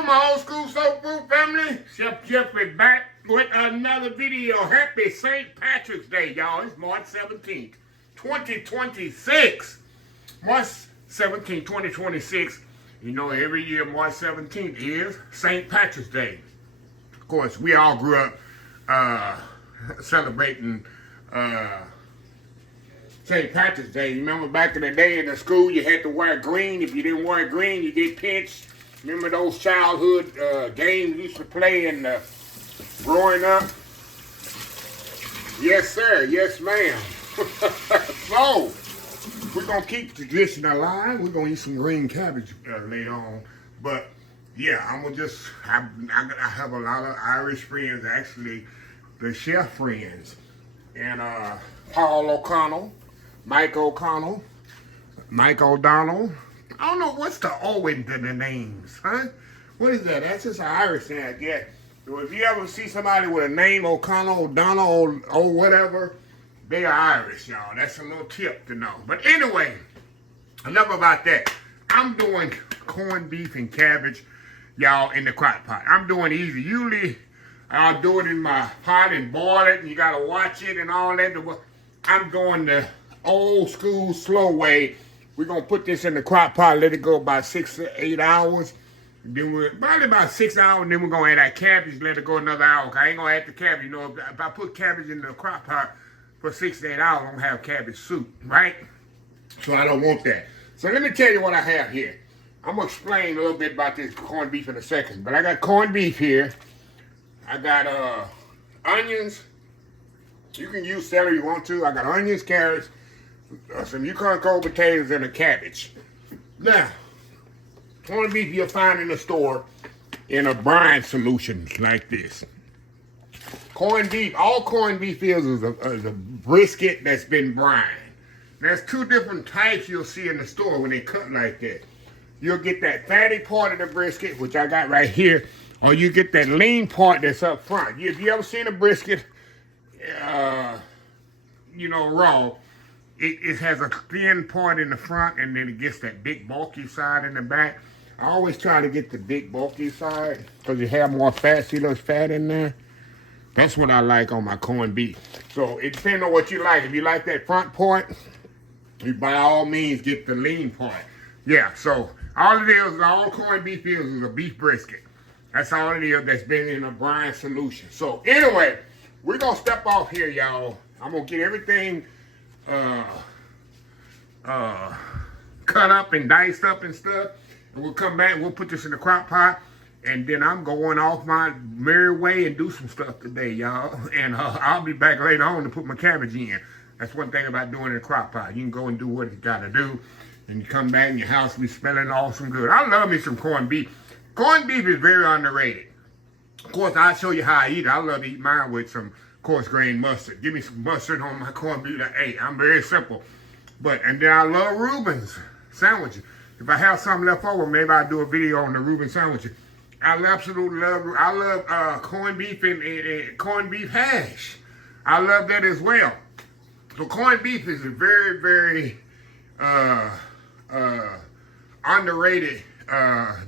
on, my old school soul food family? Chef Jeff is back with another video. Happy St. Patrick's Day, y'all. It's March 17th, 2026. March 17th, 2026. You know, every year March 17th is St. Patrick's Day. Of course, we all grew up celebrating St. Patrick's Day. You remember back in the day in the school, you had to wear green. If you didn't wear green, you get pinched. Remember those childhood games you used to play in growing up? Yes, sir. Yes, ma'am. So, we're going to keep the tradition alive. We're going to eat some green cabbage later on. But, yeah, I'm going to just, I have a lot of Irish friends, actually, the chef friends. And Paul O'Connell, Mike O'Connell, Mike O'Donnell. I don't know what's the O into the names, huh? What is that? That's just an Irish thing, I guess. So if you ever see somebody with a name, O'Connell, O'Donnell, or whatever, they are Irish, y'all. That's a little tip to know. But anyway, enough about that. I'm doing corned beef and cabbage, y'all, in the crock pot. I'm doing easy. Usually, I'll do it in my pot and boil it, and you gotta watch it and all that. I'm going the old school slow way. We're gonna put this in the crock pot, let it go about 6 to 8 hours. Then we're probably about 6 hours, and then we're gonna add that cabbage, let it go another hour. I ain't gonna add the cabbage. You know, if I put cabbage in the crock pot for 6 to 8 hours, I'm gonna have cabbage soup, right? So I don't want that. So let me tell you what I have here. I'm gonna explain a little bit about this corned beef in a second. But I got corned beef here. I got onions. You can use celery if you want to. I got onions, carrots, some Yukon cold potatoes, and a cabbage. Now, corned beef you'll find in the store in a brine solution like this. Corned beef, all corned beef is a brisket that's been brined. There's two different types you'll see in the store when they cut like that. You'll get that fatty part of the brisket, which I got right here, or you get that lean part that's up front. If you ever seen a brisket, you know, raw, it has a thin part in the front, and then it gets that big bulky side in the back. I always try to get the big bulky side because you have more fat. See those fat in there? That's what I like on my corned beef. So it depends on what you like. If you like that front part, you by all means get the lean part. Yeah, so all it is, all corned beef is a beef brisket. That's all it is that's been in a brine solution. So anyway, we're going to step off here, y'all. I'm going to get everything cut up and diced up and stuff. And we'll come back, we'll put this in the crock pot. And then I'm going off my merry way and do some stuff today, y'all. And I'll be back later on to put my cabbage in. That's one thing about doing it in a crock pot. You can go and do what you got to do. And you come back and your house will be smelling awesome good. I love me some corned beef. Corned beef is very underrated. Of course, I'll show you how I eat it. I love to eat mine with some coarse grain mustard. Give me some mustard on my corned beef. Hey, I'm very simple. And then I love Reuben's sandwiches. If I have something left over, maybe I'll do a video on the Reuben sandwiches. I absolutely love corned beef and corned beef hash. I love that as well. So corned beef is a very, very underrated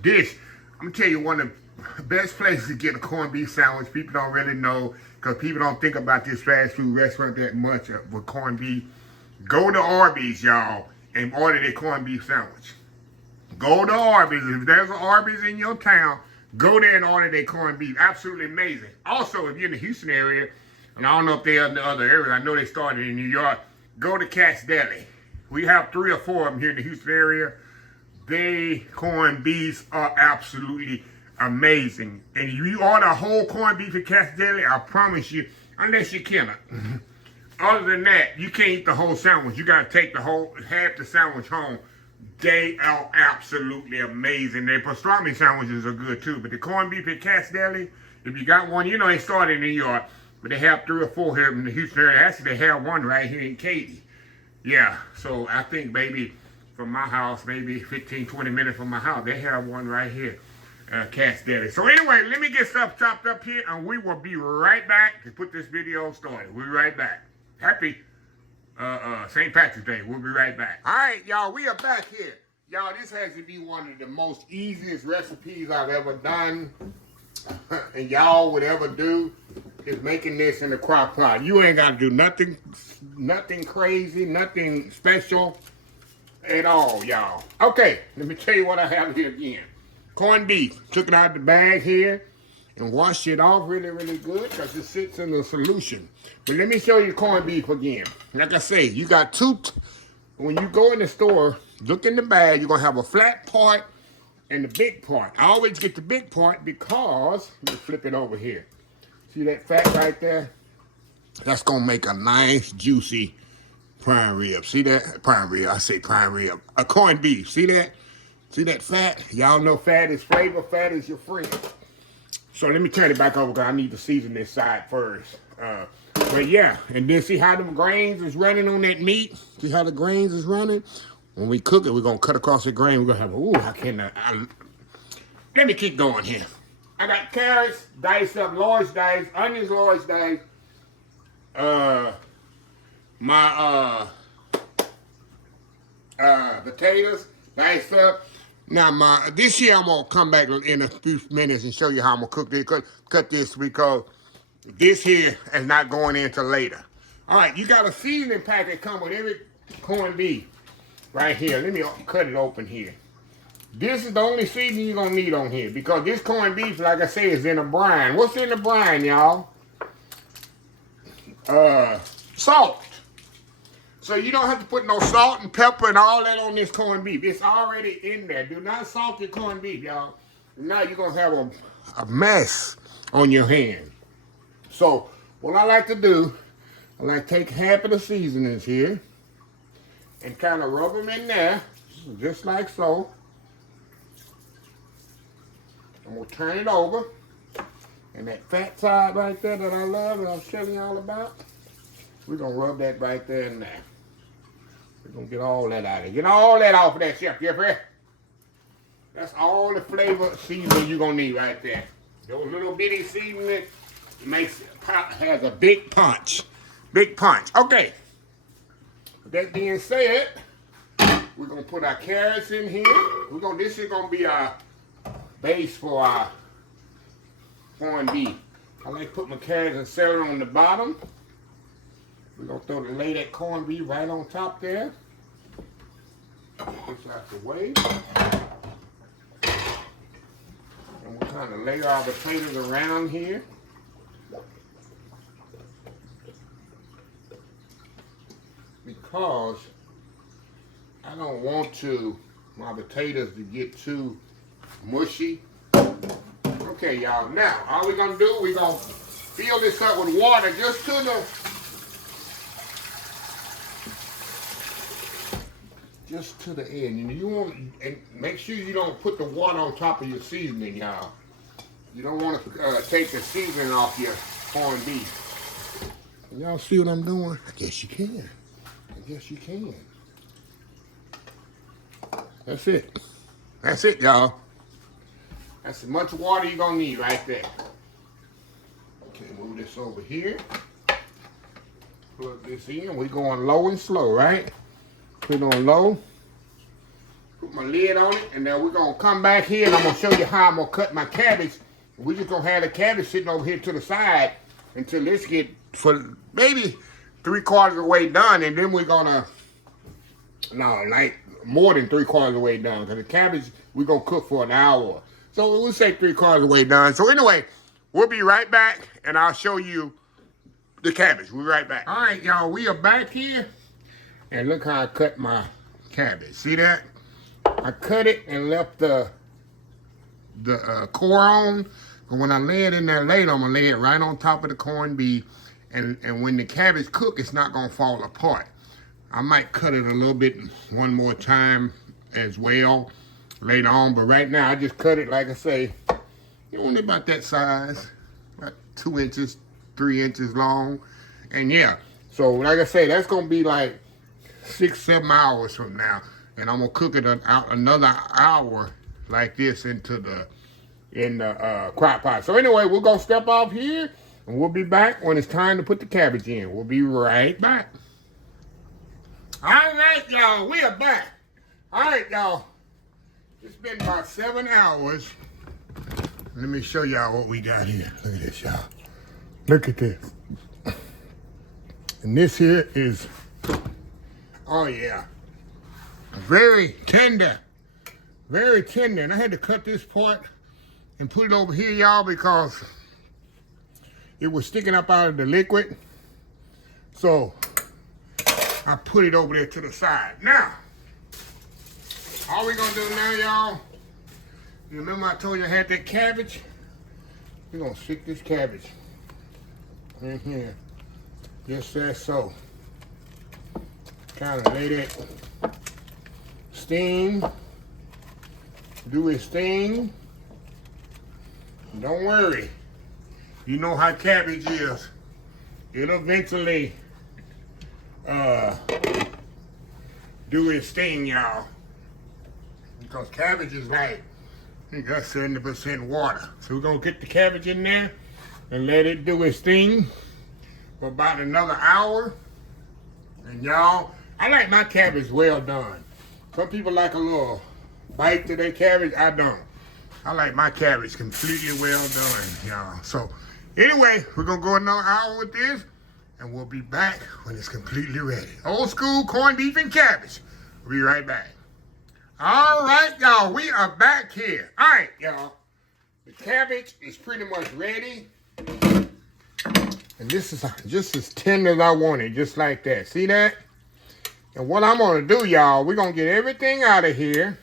dish. I'm gonna tell you one of the best places to get a corned beef sandwich. People don't really know because people don't think about this fast food restaurant that much with corned beef. Go to Arby's, y'all, and order their corned beef sandwich. Go to Arby's. If there's an Arby's in your town, go there and order their corned beef. Absolutely amazing. Also, if you're in the Houston area, and I don't know if they're in the other areas, I know they started in New York, go to Cat's Deli. We have 3 or 4 of them here in the Houston area. They corned beefs are absolutely amazing. And if you order a whole corned beef at Cat's Deli, I promise you, unless you cannot. Other than that, you can't eat the whole sandwich. You got to take half the sandwich home. They are absolutely amazing. Their pastrami sandwiches are good too. But the corned beef at Cat's Deli, if you got one, you know they started in New York, but they have 3 or 4 here in the Houston area. Actually, they have one right here in Katy. Yeah, so I think maybe from my house, maybe 15, 20 minutes from my house, they have one right here, Cat's Deli. So anyway, let me get stuff chopped up here, and we will be right back to put this video started. We'll be right back. Happy St. Patrick's Day. We'll be right back. All right, y'all, we are back here. Y'all, this has to be one of the most easiest recipes I've ever done. And y'all would ever do is making this in the crock pot. You ain't got to do nothing crazy, nothing special at all, y'all. Okay, let me tell you what I have here again. Corned beef. Took it out of the bag here and washed it off really, really good because it sits in the solution. But let me show you corned beef again. Like I say, you got when you go in the store, look in the bag, you're going to have a flat part and the big part. I always get the big part because, let me flip it over here. See that fat right there? That's going to make a nice, juicy prime rib. See that? Prime rib. I say prime rib. A corned beef. See that? See that fat? Y'all know fat is flavor. Fat is your friend. So let me turn it back over because I need to season this side first. But yeah, and then see how the grains is running on that meat? See how the grains is running? When we cook it, we're going to cut across the grain. We're going to have let me keep going here. I got carrots, diced up, large dice, onions, large dice. My potatoes, diced up. Now, this year I'm going to come back in a few minutes and show you how I'm going to cut this because this here is not going in till later. All right, you got a seasoning packet come with every corned beef right here. Let me cut it open here. This is the only seasoning you're going to need on here because this corned beef, like I said, is in a brine. What's in the brine, y'all? Salt. So you don't have to put no salt and pepper and all that on this corned beef. It's already in there. Do not salt your corned beef, y'all. Now you're going to have a mess on your hand. So what I like to do, I like to take half of the seasonings here and kind of rub them in there, just like so. I'm going to turn it over. And that fat side right there that I love that I'm telling y'all about, we're going to rub that right there and there. We're going to get all that out of it. Get all that off of that, Chef Jeffrey. That's all the flavor seasoning you're going to need right there. Those little bitty seasoning has a big punch. Big punch. Okay. With that being said, we're going to put our carrots in here. This is going to be our base for our corned beef. I like to put my carrots and celery on the bottom. We're going to lay that corned beef right on top there. Push out the way. And we'll kind of layer our potatoes around here. Because I don't want my potatoes to get too mushy. Okay, y'all. Now, all we're going to do, we're going to fill this up with water just to the end. And make sure you don't put the water on top of your seasoning, y'all. You don't want to take the seasoning off your corned beef. Y'all see what I'm doing? I guess you can. Yes, you can. That's it. That's it, y'all. That's as much water you're going to need right there. Okay, move this over here. Plug this in. We're going low and slow, right? Put it on low. Put my lid on it. And then we're going to come back here and I'm going to show you how I'm going to cut my cabbage. We're just going to have the cabbage sitting over here to the side until this get for maybe 3/4 of the way done, and then we're gonna like more than 3/4 of the way done because the cabbage we're gonna cook for an hour. So we'll say 3/4 of the way done. So anyway, we'll be right back, and I'll show you the cabbage. We'll be right back. All right, y'all, we are back here, and look how I cut my cabbage. See that? I cut it and left the core on. But when I lay it in there later, I'm gonna lay it right on top of the corned beef. And when the cabbage cook, it's not going to fall apart. I might cut it a little bit one more time as well later on. But right now, I just cut it, like I say, only about that size. About 2 inches, 3 inches long. And yeah, so like I say, that's going to be like 6-7 hours from now. And I'm going to cook it another hour like this in the crock pot. So anyway, we're going to step off here. And we'll be back when it's time to put the cabbage in. We'll be right back. All right, y'all. We are back. All right, y'all. It's been about 7 hours. Let me show y'all what we got here. Look at this, y'all. Look at this. And this here is, oh yeah, very tender. Very tender. And I had to cut this part and put it over here, y'all, because it was sticking up out of the liquid. So I put it over there to the side. Now, all we're gonna do now, y'all, you remember I told you I had that cabbage? We're gonna stick this cabbage in here. Just as so. Kind of let it steam. Do its thing. Don't worry. You know how cabbage is. It'll eventually do its thing, y'all. Because cabbage is like, I think that's 70% water. So we're gonna get the cabbage in there and let it do its thing for about another hour. And y'all, I like my cabbage well done. Some people like a little bite to their cabbage. I don't. I like my cabbage completely well done, y'all. So anyway, we're gonna go another hour with this, and we'll be back when it's completely ready. Old school corned beef and cabbage. We'll be right back. All right, y'all, we are back here. All right, y'all, the cabbage is pretty much ready. And this is just as tender as I want it, just like that. See that? And what I'm gonna do, y'all, we're gonna get everything out of here.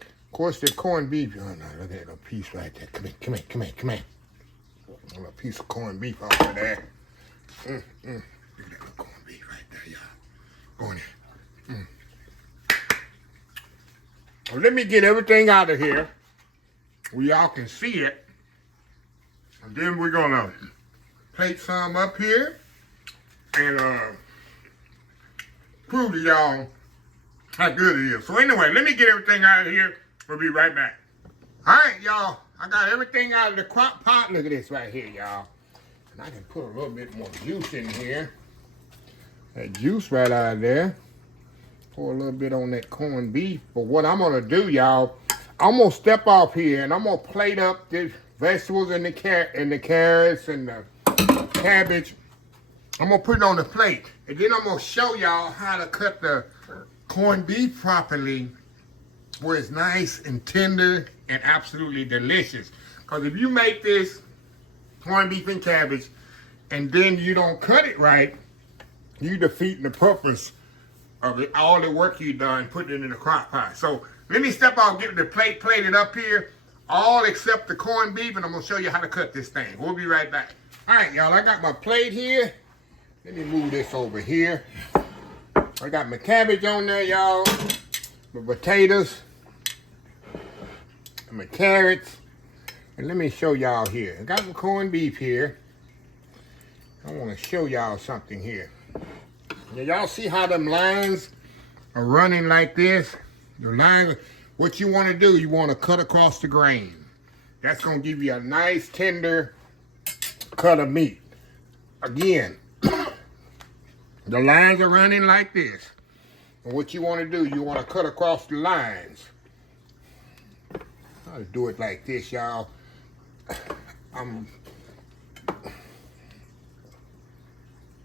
Of course, the corned beef. Oh, no, look at that little piece right there. Come here, come here, come here, come here. A little piece of corned beef off of there. Look at that little corned beef right there, y'all. Go in there. Well, let me get everything out of here where y'all can see it. And then we're gonna plate some up here and prove to y'all how good it is. So anyway, let me get everything out of here. We'll be right back. All right, y'all. I got everything out of the crock pot. Look at this right here, y'all. And I can put a little bit more juice in here. That juice right out of there. Pour a little bit on that corned beef. But what I'm gonna do, y'all, I'm gonna step off here and I'm gonna plate up the vegetables and the carrots and the cabbage. I'm gonna put it on the plate. And then I'm gonna show y'all how to cut the corned beef properly where it's nice and tender and absolutely delicious. Because if you make this corned beef and cabbage and then you don't cut it right, you defeating the purpose of it, all the work you done putting it in the crock pot. So let me step out, get the plate plated up here, all except the corned beef, and I'm gonna show you how to cut this thing. We'll be right back. All right, y'all, I got my plate here. Let me move this over here. I got my cabbage on there, y'all, my potatoes, and my carrots. And let me show y'all here. I got my corned beef here. I wanna show y'all something here. Now, y'all see how them lines are running like this? The lines, what you want to do, you want to cut across the grain. That's going to give you a nice, tender cut of meat. Again, the lines are running like this. And what you want to do, you want to cut across the lines. I'll do it like this, y'all.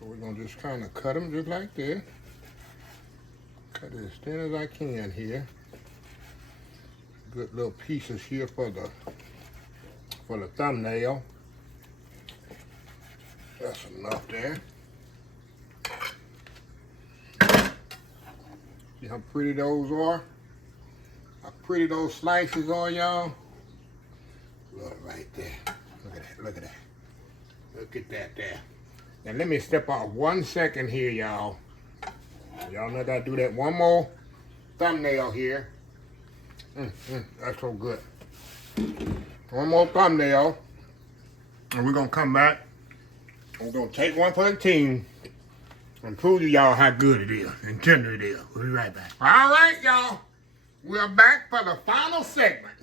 We're going to just kind of cut them just like this. Cut it as thin as I can here. Good little pieces here for the thumbnail. That's enough there. See how pretty those are? How pretty those slices are, y'all? Look right there. Look at that, look at that. Look at that there. Now let me step out 1 second here, y'all. Y'all know I gotta do that one more thumbnail here. That's so good. One more thumbnail. And we're gonna come back. We're gonna take one for the team and prove to y'all how good it is and tender it is. We'll be right back. All right, y'all. We're back for the final segment.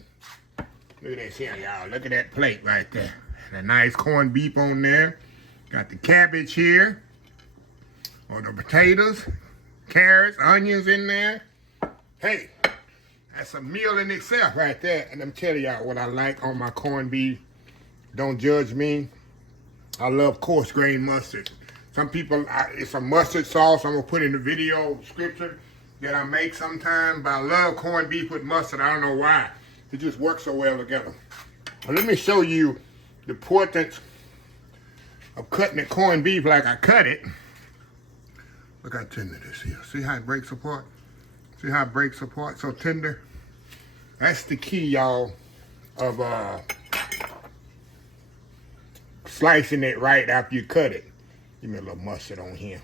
Look at this here, y'all. Look at that plate right there. And a nice corned beef on there. Got the cabbage here, or the potatoes, carrots, onions in there. Hey, That's a meal in itself right there. And I'm telling y'all what I like on my corned beef. Don't judge me. I love coarse grain mustard. Some people, it's a mustard sauce I'm going to put in the video description that I make sometimes. But I love corned beef with mustard. I don't know why. It just works so well together. Well, let me show you the importance of cutting the corned beef like I cut it. Look how tender this is. See how it breaks apart? See how it breaks apart? So tender. That's the key, y'all, of slicing it right after you cut it. Give me a little mustard on here.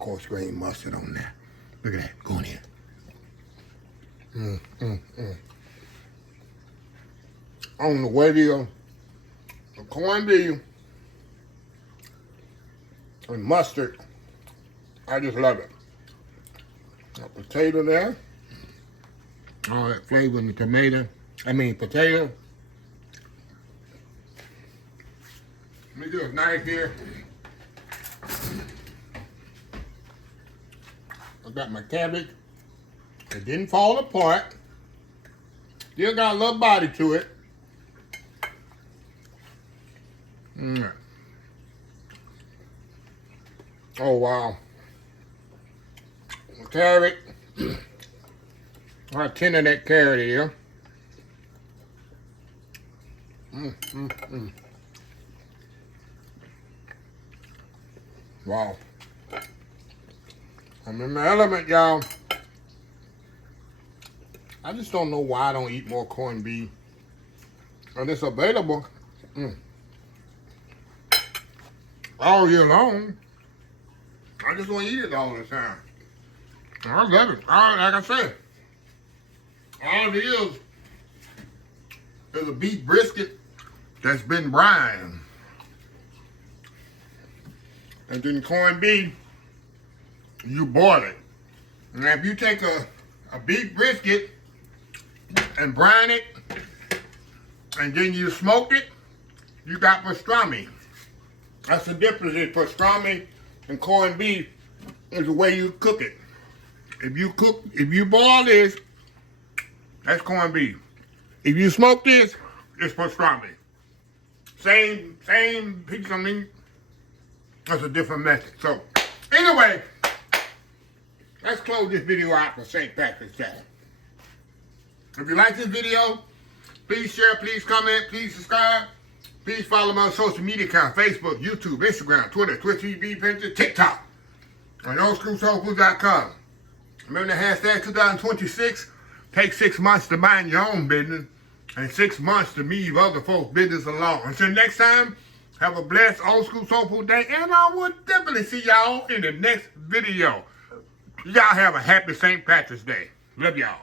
Coarse grain mustard on there. Look at that. Go in here. On the way to the corned beef and mustard. I just love it. A potato there. All that flavor in the potato. Let me do a knife here. I got my cabbage. It didn't fall apart. Still got a little body to it. Oh, wow. Carrot. How tender that carrot is. Wow. I'm in my element, y'all. I just don't know why I don't eat more corned beef. And it's available all year long. I just want to eat it all the time. I love it. Like I said, all it is a beef brisket that's been brined. And then corned beef, you boil it. And if you take a beef brisket and brine it, and then you smoke it, you got pastrami. That's the difference in pastrami and corned beef is the way you cook it. If you boil this, that's corned beef. If you smoke this, it's pastrami. Same piece of meat. That's a different method. So, anyway, let's close this video out for St. Patrick's Day. If you like this video, please share, please comment, please subscribe. Please follow my social media account, Facebook, YouTube, Instagram, Twitter, Twitch TV, Pinterest, TikTok, and allschoolsoulfood.com. Remember the hashtag 2026, take 6 months to mind your own business and 6 months to leave other folks' business alone. Until next time, have a blessed Old School Soul Food day, and I will definitely see y'all in the next video. Y'all have a happy St. Patrick's Day. Love y'all.